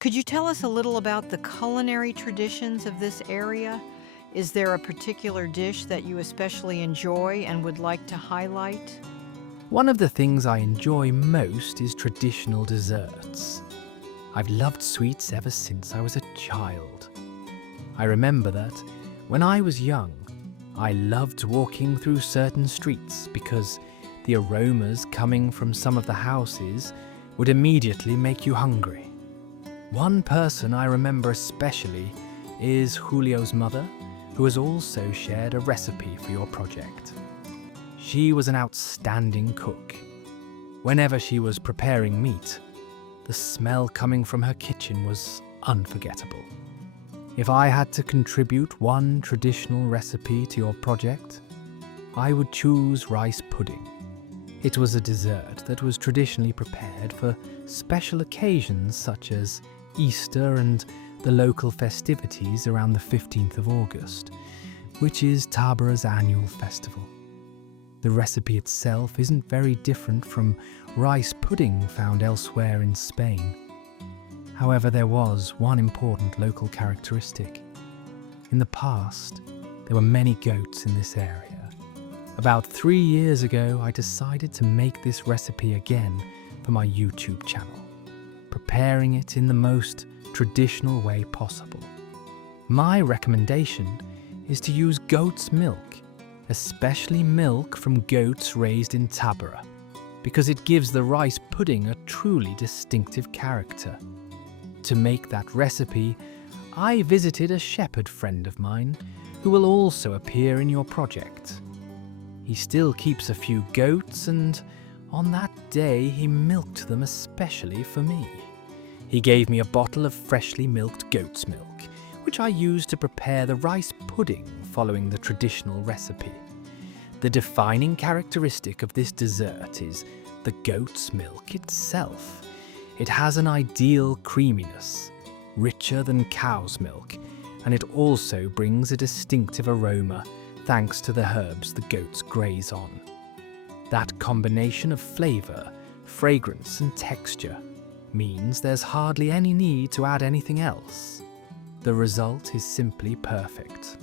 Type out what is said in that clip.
Could you tell us a little about the culinary traditions of this area? Is there a particular dish that you especially enjoy and would like to highlight? One of the things I enjoy most is traditional desserts. I've loved sweets ever since I was a child. I remember that when I was young, I loved walking through certain streets because the aromas coming from some of the houses would immediately make you hungry. One person I remember especially is Julio's mother, who has also shared a recipe for your project. She was an outstanding cook. Whenever she was preparing meat, the smell coming from her kitchen was unforgettable. If I had to contribute one traditional recipe to your project, I would choose rice pudding. It was a dessert that was traditionally prepared for special occasions such as Easter and the local festivities around the 15th of August, which is Tábara's annual festival. The recipe itself isn't very different from rice pudding found elsewhere in Spain. However, there was one important local characteristic. In the past, there were many goats in this area. About 3 years ago, I decided to make this recipe again for my YouTube channel, preparing it in the most traditional way possible. My recommendation is to use goat's milk, especially milk from goats raised in Tábara, because it gives the rice pudding a truly distinctive character. To make that recipe, I visited a shepherd friend of mine who will also appear in your project. He still keeps a few goats, and on that day he milked them especially for me. He gave me a bottle of freshly milked goat's milk, which I used to prepare the rice pudding following the traditional recipe. The defining characteristic of this dessert is the goat's milk itself. It has an ideal creaminess, richer than cow's milk, and it also brings a distinctive aroma thanks to the herbs the goats graze on. That combination of flavour, fragrance and texture means there's hardly any need to add anything else. The result is simply perfect.